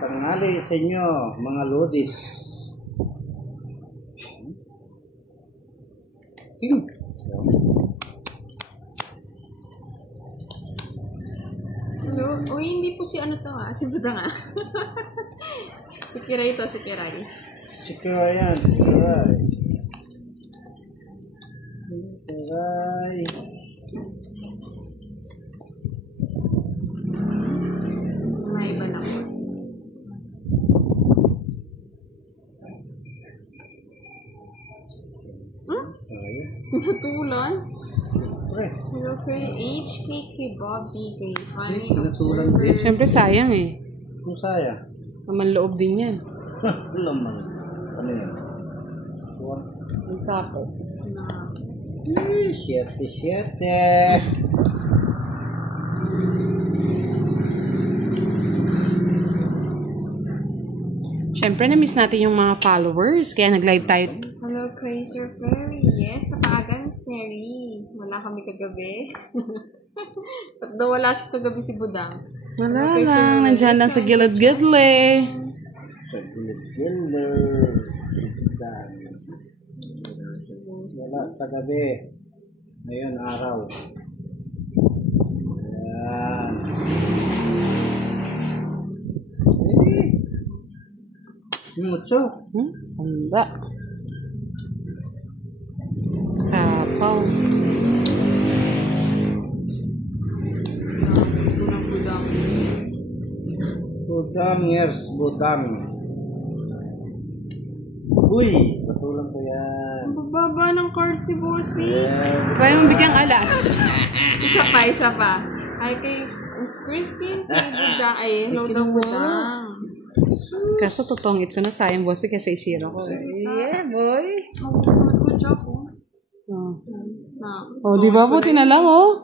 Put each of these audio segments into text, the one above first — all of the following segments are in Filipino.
tanghali sa inyo, mga lodis. Hello? Uy, hindi po si ano to ha? Si Buda nga. Si Kiray to, si Kiray. Si Kiray yan, si Kiray. Kiray. May iba na po. Natulan? Hello kay HK, kay Bobby, kay Fanny, Observer. Siyempre sayang eh. Kung saya. Naman loob din yan. Laman. Ano yan? Ang sako. Siyete. Siyempre na-miss natin yung mga followers. Kaya nag-live tayo. Hello kay Sir Ferry. Yes, napaaga Miss Neri. Wala kami kagabi. Ba't daw wala kagabi si Budang? Wala lang. Nandyan lang sa gilid-gidle. Sa gilid-gilid. Wala sa gabi. Ngayon araw. Ayan. Mucho. Tanda. Sapaw. Budang, yes, budang. Uy, patulang ko yan. Ang bababa ng cards ni Bossy. Kaya mong bigyang alas. Isa pa. Hi kay Miss Christine, kay Budang. Ay, hello daw Budang. Kaso tutongit ko na sayang boss kasi isira ko. Yeah, boy. Good job po. Oh, di ba buti na lang oh.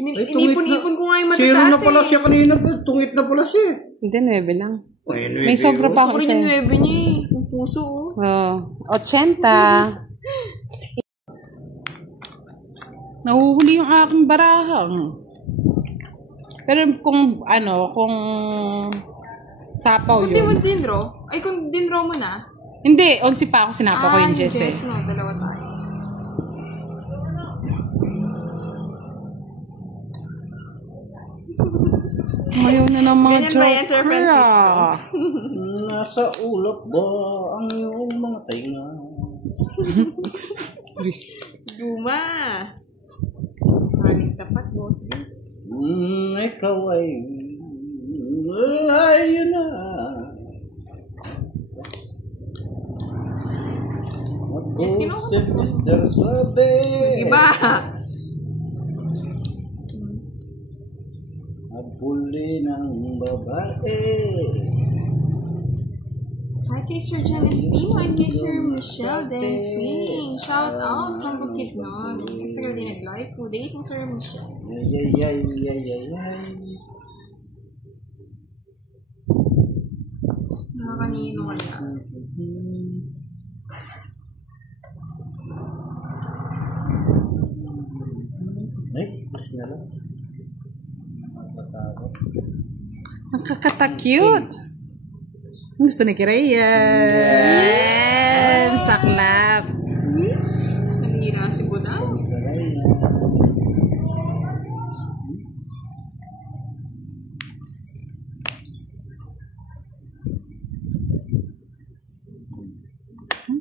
Inipon-ipon ko nga yung matataas Zero na pala siya kanina. Tungit na pala siya. Hindi, 9 lang. Ay, May sobra pa ako Gusto ko rin sa'yo. yung 9 niya eh. Yung puso oh. Oh, 80. Nahuhuli yung aking barahang. Pero kung kung sapaw Kung di mo yun. dinro, ay kung dinro mo na. Hindi, 11 pa ako sinapa ko yung Jess eh. Jess no, dalawa tayo. Mayaw na ng mga Ganyan ba yan, Sir joker Francisco? Nasa ulap ba ang iyong mga tainga? Guma! Maling tapat, boss. Ikaw ay yun na. Yes, kinuha ko. Mr. Sabi. Iba! Abuli ng babae. Hi kay Sir Janice P. Hi kay Sir Michelle Dancing. Shout out from Bukidnon. Kasi ka din nag-live 2 days ng Sir Michelle. Yay. Mga kanino kaya. Ay, gusto na lang. Nakakata-cute. Gusto ni Kiray yan. Saklap. Yes. Nalira si Budang.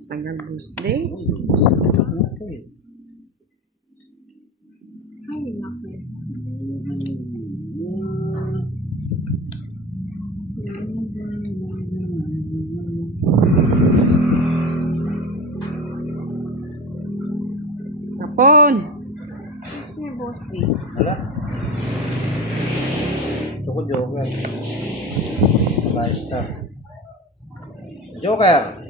Tagal birthday. Ay, naku. Tapon. Gusto niya boss D. Wala. Ito ko Joker. Basta. Joker.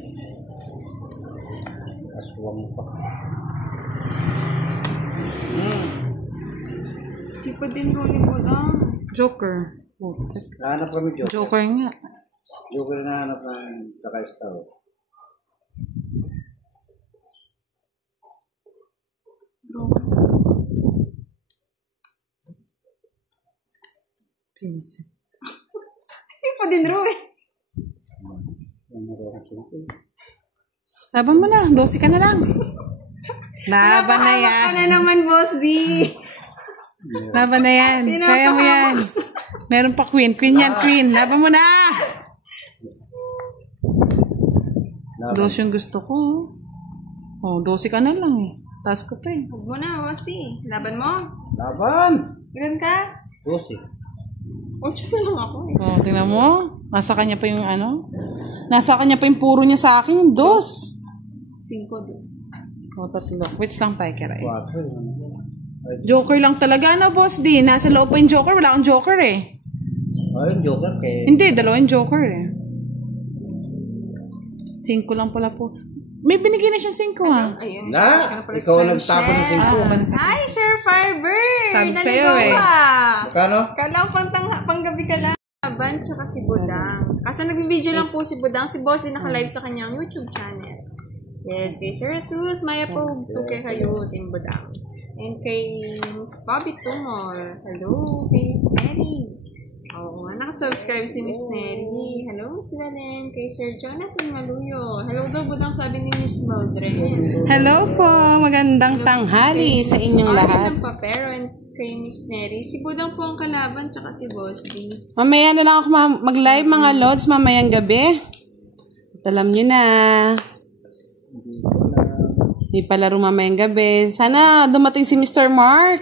Aswang pa. Di pa din rolling Budang. Joker. Nahanap kami Joker. Joker nga. Joker na hanap ng saka-star. Please. Di pa din ro eh. Laban mo na. 12 ka na lang. Laban na yan. Ka na naman, Boss D. Laban na yan. Kaya mo yan. Meron pa queen. Queen yan, queen. Laban mo na. 12 yung gusto ko. Oh, 12 ka na lang eh. Taas ko pa eh. Huwag mo na, Boss D. Laban mo. Laban! Ilan ka? 12. 8 na lang ako eh. Oh, tingnan mo. Nasa kanya pa yung ano. Nasa kanya pa yung puro niya sa akin. Yung 2. 5 dos. O, 3. Wait lang tayo, Kiray. 4. Joker lang talaga, no, Boss D? Nasa loob pa yung Joker. Wala akong Joker eh. Ayun, Joker kay... Hindi, 2 yung Joker eh. 5 lang pala po. May binigay na siya 5 ah. Ayun. Na! Ikaw ang nagtapon ng 5. Hi, Sir Firebird! Sabi sa'yo eh. Magkano? Kala ko panggabi ka lang. Laban, tsaka si Budang. Kaso nag-video lang po si Budang. Si Boss din naka-live sa kanyang YouTube channel. Yes, kay Sir Jesus, Maya po, tukay kayo, Team Budang. And kay Miss Bobby Tumor. Hello, kay Miss Neri. Oo nga, nakasubscribe si Miss Neri. Hello, Miss Valen. Kay Sir Jonathan Maluyo. Hello daw, Budang, sabi ni Miss Mildred. Hello po. Magandang tanghali sa inyong lahat. Ng Papero and kay Miss Neri. Si Budang po ang kalaban, tsaka si Boss D. Mamaya na lang ako mag-live mga lods mamayang gabi. At alam nyo na. May palaro mamayang gabi. Sana dumating si Mr. Mark.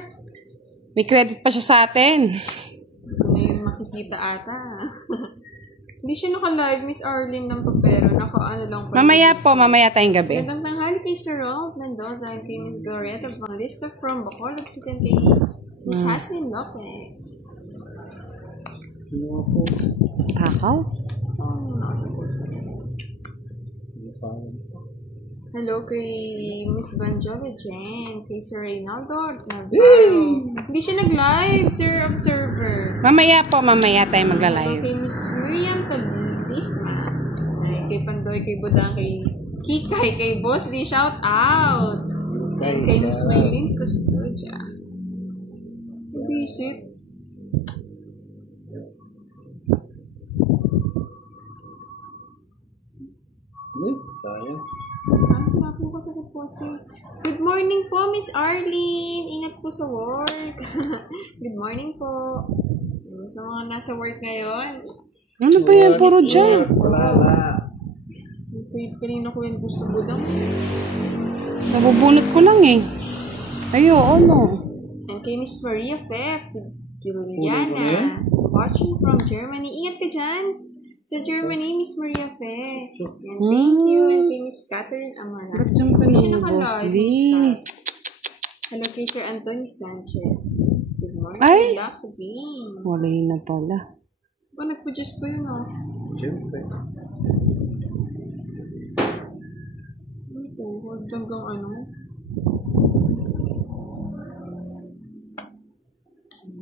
May credit pa siya sa atin. May makikita ata. Hindi siya naka-live, Miss Arlene ng Papero. Naka-ano lang po. Mamaya tayong gabi. Gandang tanghali kay Sir Rolf Mendoza and kay Miss Glorieta Bangalista from Bacolod City and kay Miss Hasmin Lopez. Takaw? Hello kay Miss Banjola Jen, kay Sir Reynaldo Navarro. Hindi siya nag-live, Sir Observer. Mamaya tayo Hello magla-live. kay Miss Miriam Tabisma. Ay, kay Pandoy, kay Budang, kay Kikay, kay Boss D, shout out! And kay Miss Maylin Custodia. Visit. Tayo. Saan pa po ko sa posting? Good morning po, Miss Arlene. Ingat po sa work. Good morning po. Sa mga nasa work ngayon. Ano ba yan? Puro dyan. Wala. Kanina ko yung gusto Budang. Nabubunot ko lang eh. Ayo, ano? And kay Miss Maria Fef, Juliana, watching from Germany. Ingat ka dyan. Sa Germany, Miss Maria Fef. And thank you. And kay Miss Catherine Amara. Ba't dyan pa Hindi siya yung Boss nakalive, D? Miss Kat. Hello kay Sir Antonio Sanchez. Good morning. Ay! Relax again. Wala yun na pala. Ba, nag-produce po yun, oh. Siyempre. Ito, huwag hanggang ano.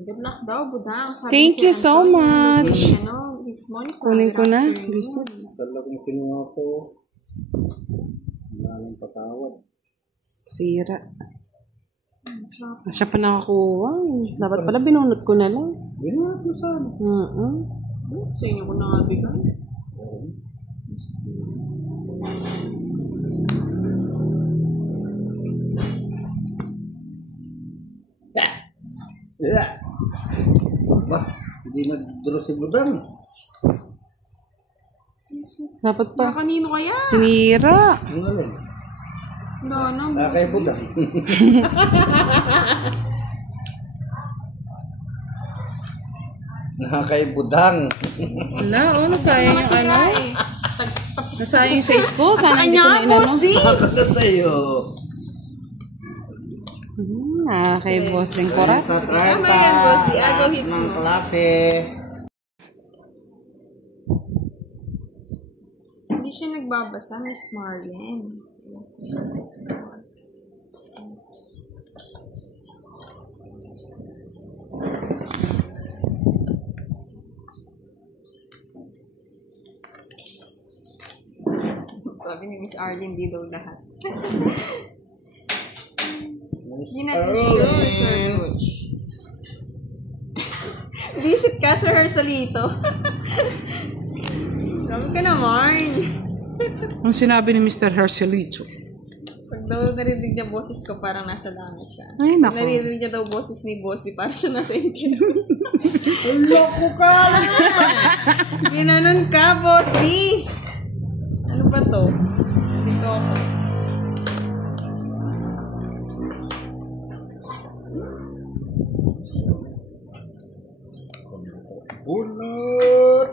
Good luck daw, Budang. Sabi Thank ni you Sir so Antonio, much. kay, ano, his Monica. Kunin ko na. Good afternoon. Visit. Talagang kinuha ko. Wala nang patawad. Sira. Siya pa nakakuha. Dapat pala binunot ko na lang. Binuhat mo sana. Sa inyo ko nangabigan. Ba, hindi nag-draw si Budang. Dapat pa. Kanino kaya? Sinira. Ano lang? Wala Kay Budang. Kay Budang. Wala, oh, nasayang yung ano. Nasayang yung size ko. Sa Sana hindi ko kanya, na Boss inano. D! Ako na sa'yo. Kay Boss din korat. Tama yan, Boss D. Agaw hits Ng mo. klase. Hindi siya nagbabasa, Miss Marlene. Sabi ni Miss Arlene, di daw lahat. Hindi natin sure, Sir Coach. Visit ka, Sir Hersalito. Sabi ka naman. Ang sinabi ni Mr. Hercelito. Pag daw narinig niya boses ko, parang nasa langit siya. Ay, Pag nako. narinig niya daw boses ni Boss, di parang siya nasa impyerno. Loko ka! Ginanon ka, Boss D! Ano ba to? Dito ako. Bunot!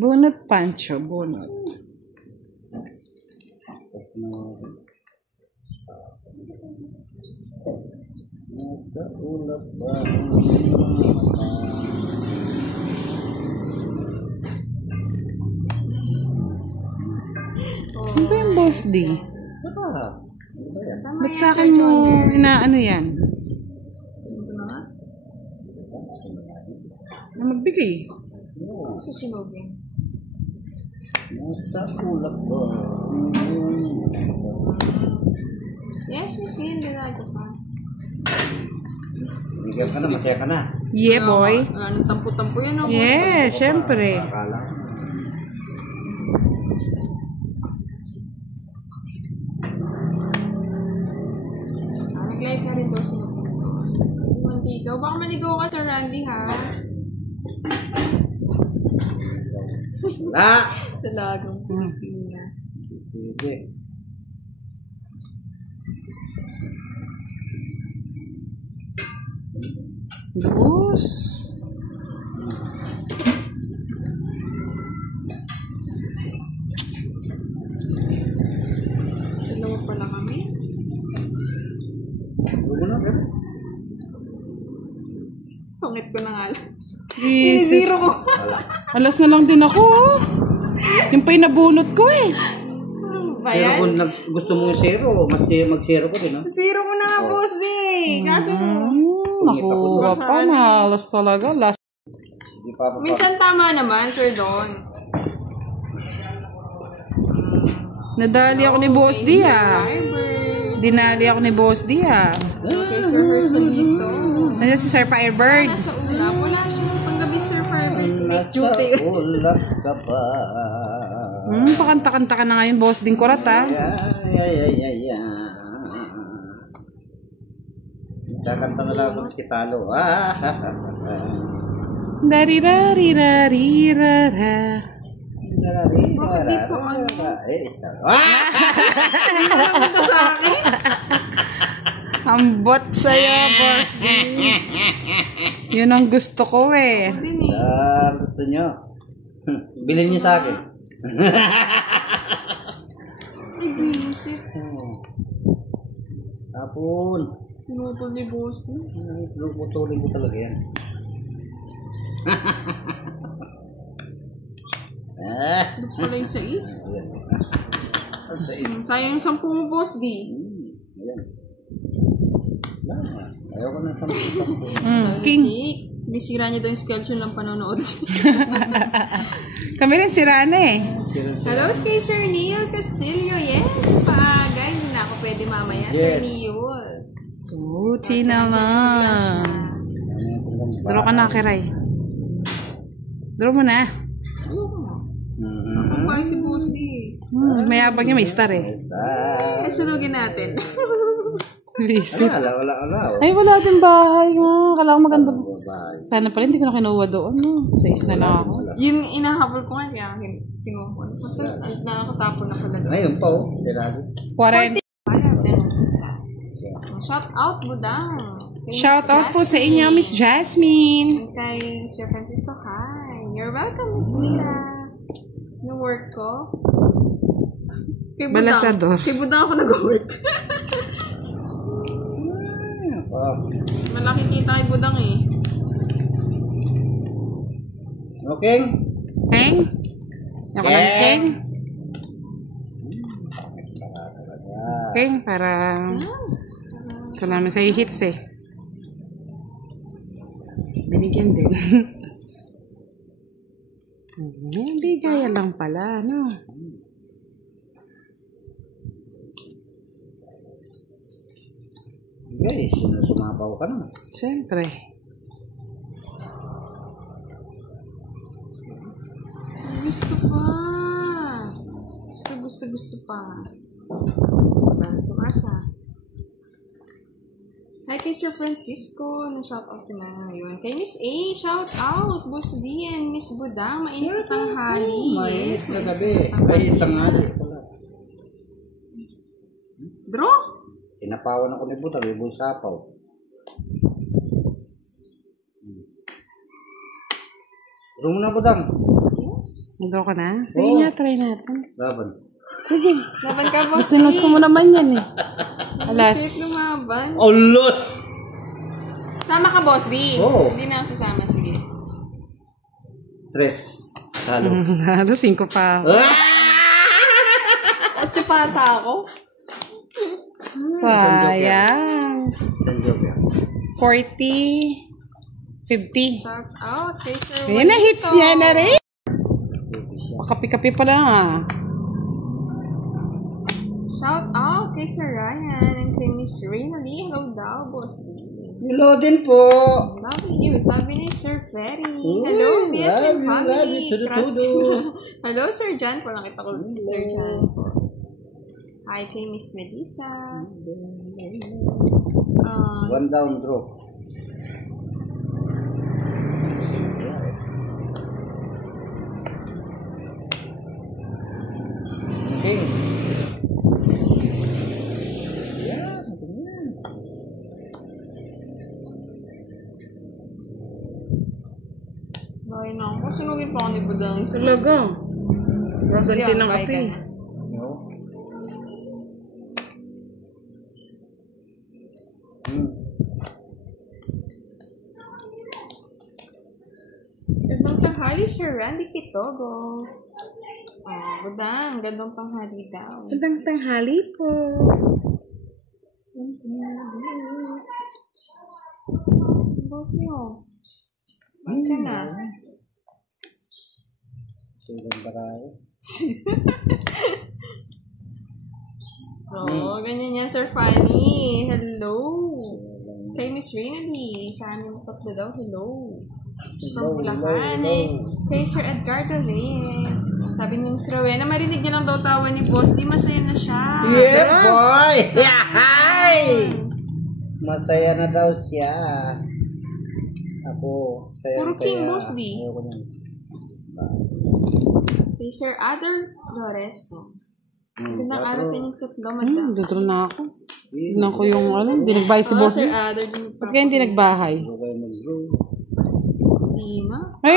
Bunot, Pancho. Bunot. Nasa ulap ba? Ano ba yung Boss D? Ah, Tama Ba't yan, sa Sir akin mo Junior. inaano yan? Ito na nga. Na magbigay. Susunogin. nasa ulap ba? Yes, Miss Lynn, dalago pa. Bigyan ka na, masaya ka na. Yeah, boy. Wala nang tampo-tampo yan, oh, Boss. Yeah, syempre. Akala ko. Nag-live na rin daw sila. Mantigaw. Baka maligaw ka, Sir Randy, ha? Wala! Dalagang Pilipina. Pwede. Diyos. Dalawa pala kami. Huwag mo na, pero. Pangit ko na nga lang. Easy. Sinizero ko. Wala. Alas na lang din ako. Oh. Yung pa'y nabunot ko eh. Pero Bayan. kung gusto mo yung zero, mag-zero ko din, no? Zero mo na nga, Boss D. Kaso, Nakuha pa na. Alas talaga. Last. Hindi pa pa. minsan tama naman, Sir Don. Nadali ako ni Boss D ah. Firebird. Dinali ako ni Boss D ah. Okay, Sir Hercelito. Nandiyan si Sir Firebird. Nasa ulap. Wala siya. Panggabi, Sir Firebird. Make Nasa duty. ulap ka pa. Pakanta-kanta ka na ngayon, Boss Ding Kurat ah. Ay. Kakanta na lang ako si Talo. Dari-dari-dari-rara. Ang bot sa'yo, Boss D. Yun ang gusto ko eh. Din eh. Gusto nyo? Bilhin nyo sa akin. Ay, visit. Tapon. Pinutol ni Boss D. Putulin ko talaga yan. Ano pala yung sais? Sayang yung 10 mo, Boss D. Ayan. Ayaw ko ng sampu. King. Cake. Sinisira niya daw yung schedule ng panonood. Kami rin si Rana eh. Hello kay Sir Neil Castillo. Yes, paagay. Hindi na ako pwede mamaya, Sir Neil. Puti naman. Draw ka na, Kiray. Draw mo na. Ako pa si Boss D. Mayabang niya, may star eh. Ay, sunugin natin. Visit. Wala. Ay, wala din bahay nga. Kala ko maganda. Bye. Sana pala hindi ko na kinuha doon. No? Sa isla na ako. Yung inahabol ko nga, kaya kinuha ko. Kasi nakakatapon na pala. Ngayon pa, oh. Kailangan. 40. Shout out, Budang. Kay Miss Shout out po sa inyo, Jasmine. Miss Jasmine. And kay Sir Francisco, hi. You're welcome, Miss Mira. Yung work ko. Kay Budang. Balasador. Kay Budang ako nag-work. Malaki kita kay Budang eh. Okay? Keng? Ako lang, Keng. Keng, para... Ito naman sa'yo hits eh. Binigyan din. Bigaya lang pala, no? Guys, sumabaw ka na. Siyempre. Gusto pa. gusto pa. Diba? Tumasa. Hi kay Sir Francisco. Na-shout out na ngayon. Kay Miss A, shout out. Boss D and Miss Budang. Mainit tanghali. Mainit na gabi. Ay, tanghali pala. Bro? Tinapawan ako ni Buta. May sapaw. Draw mo na, Budang. Yes. Draw ka na? Sige nga, try natin. Laban. Sige. Laban ka, Boss D. Gusto mo naman yan eh. Alas. Safe lumaban. Alas! Sama ka, Boss D. Oo. Hindi na ako sasama. Sige. 3. Halo. Halo, 5 pa. 8 pata ako. Sayang. San Jose. 40. 50. Shout out kay Sir Ayan na, hits Juanito. niya na rin. Kapi-kapi pa lang ah. Shout out kay Sir Ryan and kay Miss Reyna Lee. Hello daw, Boss D. Hello din po. Love you. Sabi ni Sir Ferry. Hello, BFM family. Hello, Sir John. Walang kita ko si Sir John. Hi kay Miss Melissa. One down draw. Okay. Bakit na ako? Sunugin pa ako ni Budang. Talaga. Gaganti ng Bye api. ka na. No. Gandang tanghali, Sir Randy Kitogo. Oh, Budang. Gandang tanghali daw. Magandang tanghali po. Boss niyo. Bakit ka na? Silang barayo. Oo, ganyan yan, Sir Fanny. Hello. Kay Miss Reyna Lee. Sa amin tatlo daw, hello. From Bulacan. Kay Sir Edgardo Reyes. Sabi ni Miss Rowena, marinig niya lang daw tawa ni Boss. Di masaya na siya. Yeah, boy! Hi! Masaya na daw siya. Ako, saya. Puro King Boss D. Ayoko niyan. Kay Sir Adder Loresto. Gandang araw sa inyong tatlo, madam. Dito na ako. Tignan ko yung ano, hindi nagbahay si boss. Sir Adder din. Ba't kaya hindi nagbahay? Ina. Ay,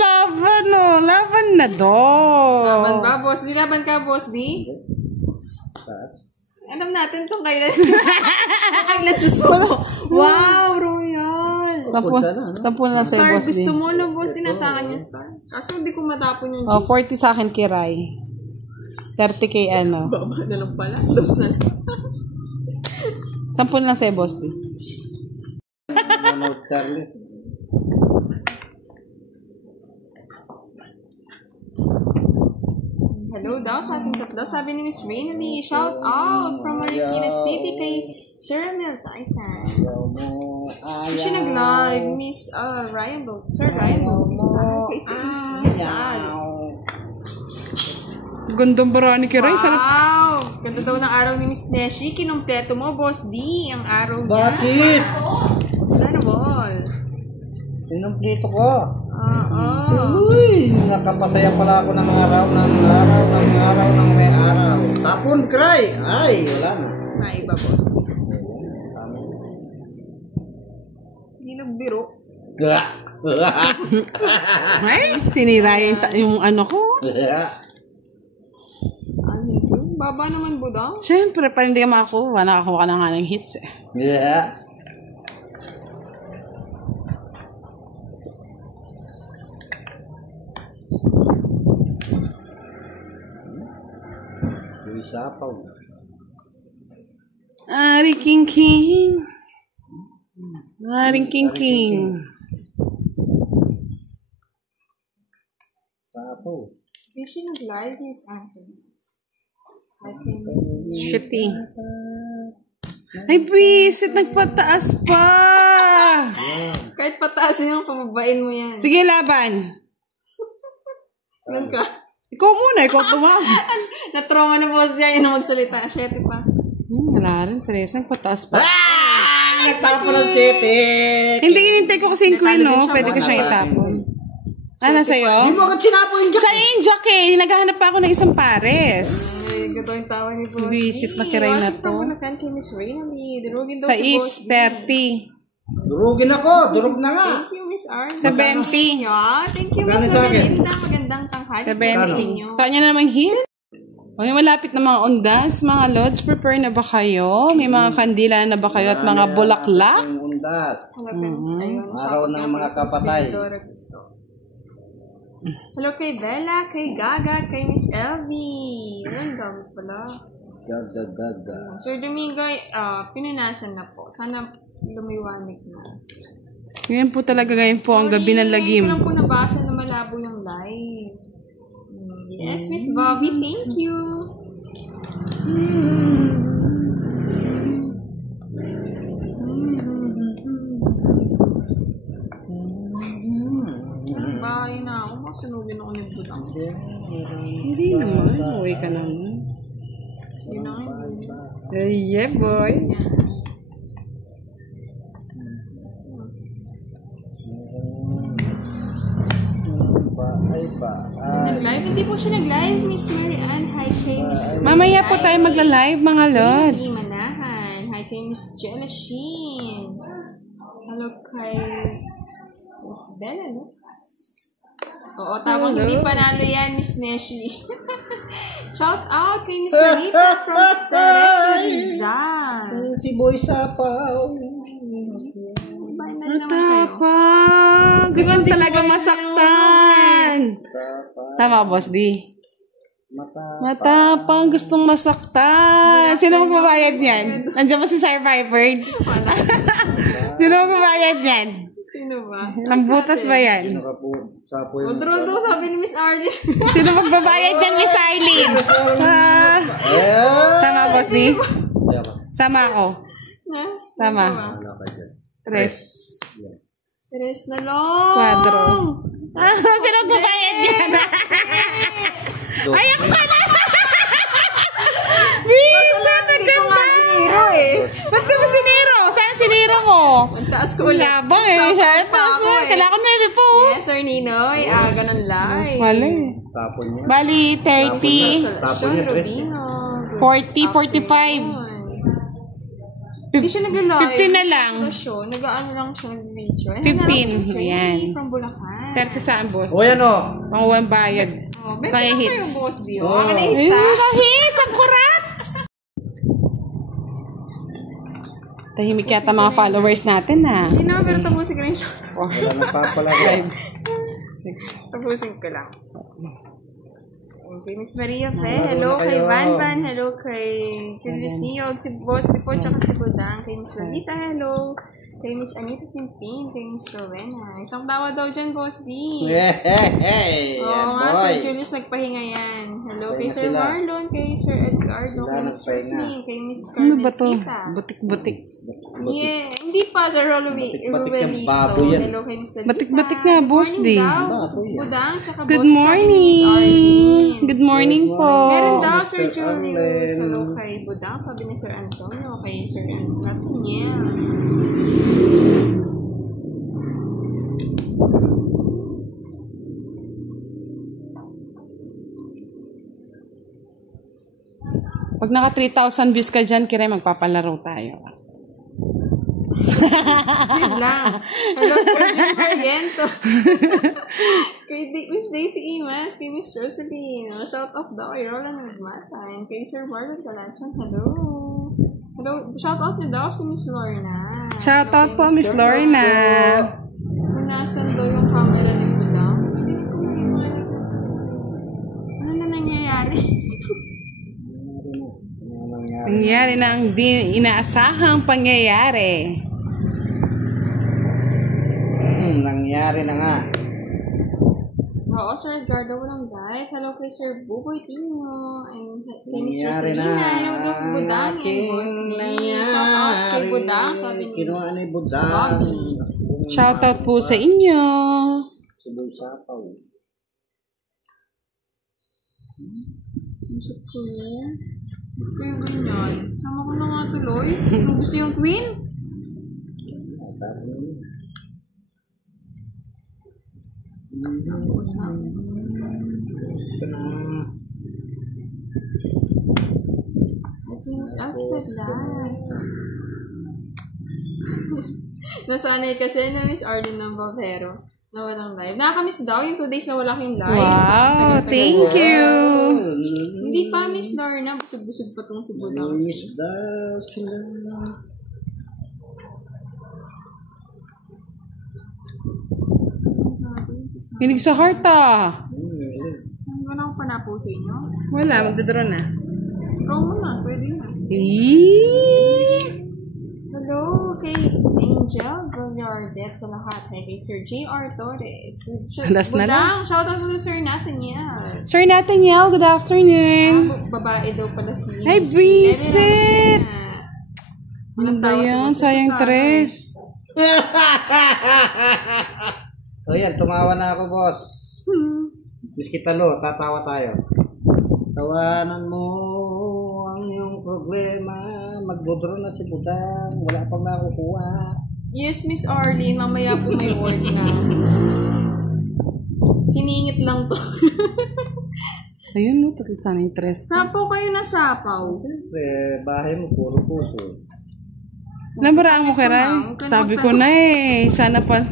laban oh. Laban na doon. Laban ba, Boss D? Laban ka, Boss D? Alam natin kung kailan. Kailan susuko. Wow, Royal. 10 lang sa'yo, Star, boss D. gusto mo na, Boss D? Nasa akin yung star. Kaso hindi ko matapon yung Oh, juice. 40 sa akin kay Rai. 30 kay ano. Baba na lang pala. Lose na lang. 10 lang sa'yo, boss D. Manood Carly. Hello daw sa ating tatlo. Sabi ni Miss Reyna Lee, shout out from Marikina City kay Sir Emil Titan. Hindi siya nag-live. Miss Ryan daw. Sir Ryan daw. Miss kay Miss Gandang barani kay Rai. Sarap. Wow! Ganda daw ng araw ni Miss Neshi. Kinumpleto mo, Boss D. Ang araw niya. Bakit? Sana all. Sinumpleto ko. Oo. Uy, nakapasaya pala ako ng araw ng may araw. Tapon cry. Ay, wala na. May iba, Boss D. Hindi nagbiro. Ay, sinira yung ano ko. Ano yun? Baba naman, Budang. Siyempre, pa hindi ka makakuha. Nakakuha ka na nga ng hits eh. Yeah. Sapaw. Aring King King. Aring King King. Sapaw. Hindi siya nag-live, Miss Anthony. I can miss Shitty. Ay, bisit. Nagpataas pa. Kahit pataasin yung pababain mo yan. Sige, laban. Yan ka. Ikaw muna, ikaw tumawag. Na-trauma na boss niya yung magsalita. Shit pa. Wala rin, Teresa. Pataas pa. Nagtapon ng sipit. Hindi, hinintay ko kasi yung queen, no? Pwede ko siyang itapon. Hindi sa'yo? mo agad sinapo yung Sa Jack eh. Naghahanap pa ako ng isang pares. Ay, gato yung tawa ni boss. Visit na kiray na to. Pabulakan kay Miss Rainalee. Durugin daw Sa si boss. East, 30. Durugin ako. Durug na nga. Thank you, Miss Arne. 70. Yeah, thank you, Magkano Miss sa akin? Melinda. Magandang tanghali. 70. Saan niya na naman hit? Okay, malapit na mga ondas, mga lods. Prepare na ba kayo? May mga kandila na ba kayo at mga bulaklak? Ang undas. Araw ng mga kapatay. Hello kay Bella, kay Gaga, kay Miss Elvie. Ang dami pala. Gaga. Sir Domingo, pinunasan na po. Sana lumiwanag na. Ngayon po talaga ngayon po ang gabi ng lagim. Hindi ko lang po nabasa na malabo yung live. Yes, Miss Bobby, thank you. Bahay na ako. Masunugin ako ng budang. Hindi naman. Uwi ka naman. Yun na nga. Yeah, boy. Nag-live? Hindi po siya nag-live, Miss Mary Ann. Hi kay Miss Mamaya po tayo magla-live, mga lods. Manahan. Hi kay Miss Jella Sheen. Hello kay Miss Bella Lucas. Oo, tamang hindi panalo yan, Miss Neshy. Shout out kay Miss Lanita from Teresa Rizal. Si Boy Sapaw. Matapang. Gusto talaga masaktan. Tama, Boss D. Matapang. Gustong masaktan. Sino magbabayad yan? Nandiyan ba si Survivor? Sino magbabayad yan? Sino ba? Lambutas ba yan? Udro-udro, sabi ni Miss Arlene. Sino magbabayad yan, Miss Arlene? Sama, Boss D? Sama ako. Sama. Tres. Tres na long. Quadro. Sino magbabayad yan? Ay, ako pala! Bisa, naganda! Siniro eh. Ba't ka ba siniro? Saan siniro mo? Ang taas ko ulit. Labang eh. Siya, kailangan ko na po. Yes, Sir Ninoy. Ganun lang. Mas mali. Tapon niya. Bali, 30, Tapon niya, Tres. 40, 45. Hindi siya nag-live. 15 na lang. Nag-ano lang siya nag-video. 15, yan. From Bulacan. 30 saan, boss? O yan o. Panguwang bayad. Benta Kaya ko hits. sa'yo, boss Dio. Oh. Akin na Ay, isa. hits! Ang kurat! Tahimik yata mga followers natin, ha? Hindi na, pero tapusin ko rin siya. Wala nang papalagay. 6. Tapusin ko lang. Okay, Miss Maria Fe. Hello kay Van Van. Hello kay Julius Niyog. Si Boss Di po, tsaka si Budang. Kay Miss Lalita. Hello. Kay Miss Anita Pimpin. Kay Miss Rowena. Isang tawa daw dyan, Boss D. Hey, Oo nga, Sir Julius nagpahinga yan. Hello kay Sir Marlon. Kay Sir Edgardo. Kay Miss Roslyn. Kay Miss Ano ba to? Carmencita. Butik-butik. Yeah, hindi pa Sir Batik-batik yung Ruelito. baboy yan. Hello kay Miss Lalita. Batik-batik na, Boss D. Budang, tsaka Good Boss D, sabi ni Miss Arlene. morning! Good morning po! Meron daw, Sir Mr. Julius. Arlen. Hello kay Budang. Sabi ni Sir Antonio. Kay Sir Nathaniel. Pag naka 3,000 views ka dyan, Kiray, magpapalaro tayo. Yun lang. Hello, Sir Jim Barrientos. Kay Miss Daisy Imas. Kay Miss Rosaline. Shout out daw kay Roland Nagmatan. Kay Sir Marlon Galachan. Hello. Hello. Shout out niyo daw si Miss Lorna. Shout out po, Miss Lorna. Kung nasan daw yung camera ni Budang. Ano na nangyayari? Nangyari na ang di inaasahang pangyayari. Nangyari na nga. Oo, Sir Edgardo, walang live. Hello kay Sir Buboy Tino. And kay Miss Nangyari Rosalina. na Yung daw Budang and Boss D. Shout out kay Budang. Sabi ni Kinuha ni Miss Budang. Bobby. Shout out po sa inyo. Si Boy Sapaw. Isip ko yun. Ba't kayo ganyan? Sama ko na nga tuloy. Kung gusto yung queen? Tapos na. I think it's us at last. Nasanay kasi na Miss Arlene ng Bavero na walang live. Nakakamiss daw yung 2 days na wala kayong live. Wow, thank you. Hindi pa, Miss Lorna. Busog-busog pa tong si Budang. Miss daw sila. Kinig sa heart ah. Wala akong panapo sa inyo. Wala, magdadraw na. Draw mo na, pwede na. Hello kay Angel Villardet sa lahat. Kay Sir J.R. Torres. Last na lang. Budang, shoutout to Sir Nathaniel. Sir Nathaniel, good afternoon. Babae daw pala si Hi, Briset! Ano Ano ba yan? Sayang tres. O yan, tumawa na ako, boss. Miski talo, tatawa tayo. Tawanan mo ang iyong problema. Magdodro na si Budang. Wala pang nakukuha. Yes, Miss Arlene. Mamaya po may word na. Siningit lang to. Ayun, no, takil sana yung tres. Sapaw kayo na sapaw. Siyempre, bahay mo, puro puso. Nabaraan mo kay Ray? Sabi ko na eh. Sana pa.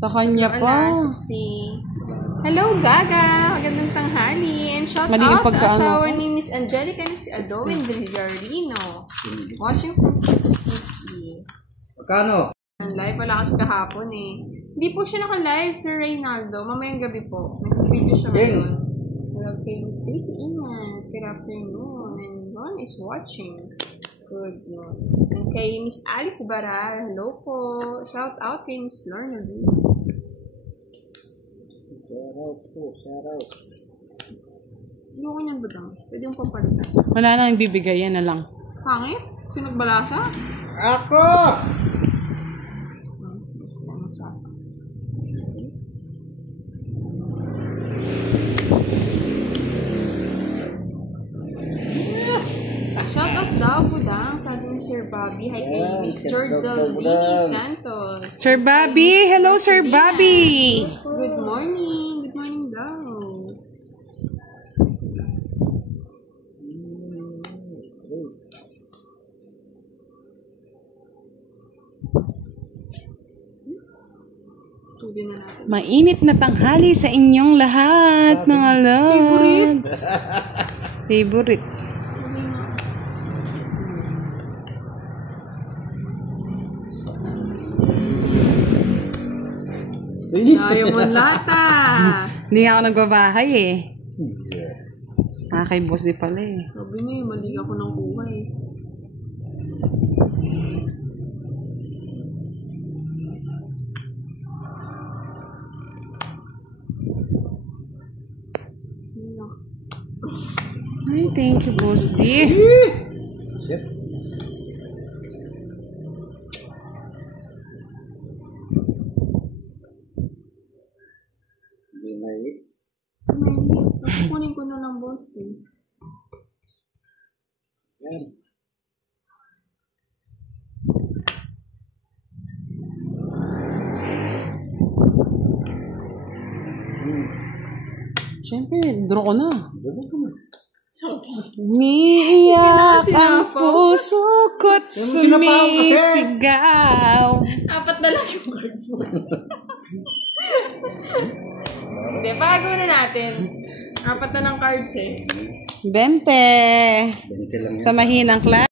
Sa kanya pa. Ala, 60. Hello, Gaga! Magandang tanghali. And shout Mali yung out sa pagkaano asawa ko. ni Miss Angelica na si Adoin Villarino. Watching from City. Magkano? Live wala kasi kahapon eh. Hindi po siya naka-live, Sir Reynaldo. Mamayang gabi po. Nag-video siya ngayon. Hello kay Miss Stacy Inas. Good afternoon. And Ron is watching. Good noon. And kay Miss Alice Baral. Hello po. Shout out kay Miss Lorna Lewis. Shout out po, shout out. Ano ko niyan ba daw? Pwede yung papalitan. Wala nang ibibigay, yan na lang. Pangit? Sino nagbalasa? Ako! Mas lang sa shout out daw, Budang. Sabi ni Sir Bobby. Hi kay Miss Jordalini Santos. Sir Bobby! Hello, Sir Bobby! Good morning. Good morning daw. Tubig na natin. Mainit na tanghali sa inyong lahat, mga lods. Favorite. Ayaw mo lata. Hindi nga ako nagbabahay eh. Kay boss di pala eh. Sabi niya, mali ako ng buhay. Sino? Ay, thank you, boss D. Shit. Hindi na hits. May hits. Kukunin ko na ng boss eh. Yan. Siyempre, draw ko na. Dito ko na. Umiiyak ang Sinapaw. puso ko't sinapaw kasi. sumisigaw. Apat na lang yung cards mo. Hindi, bago na natin. Apat na ng cards eh. 20. 20 lang yan. Sa mahinang class.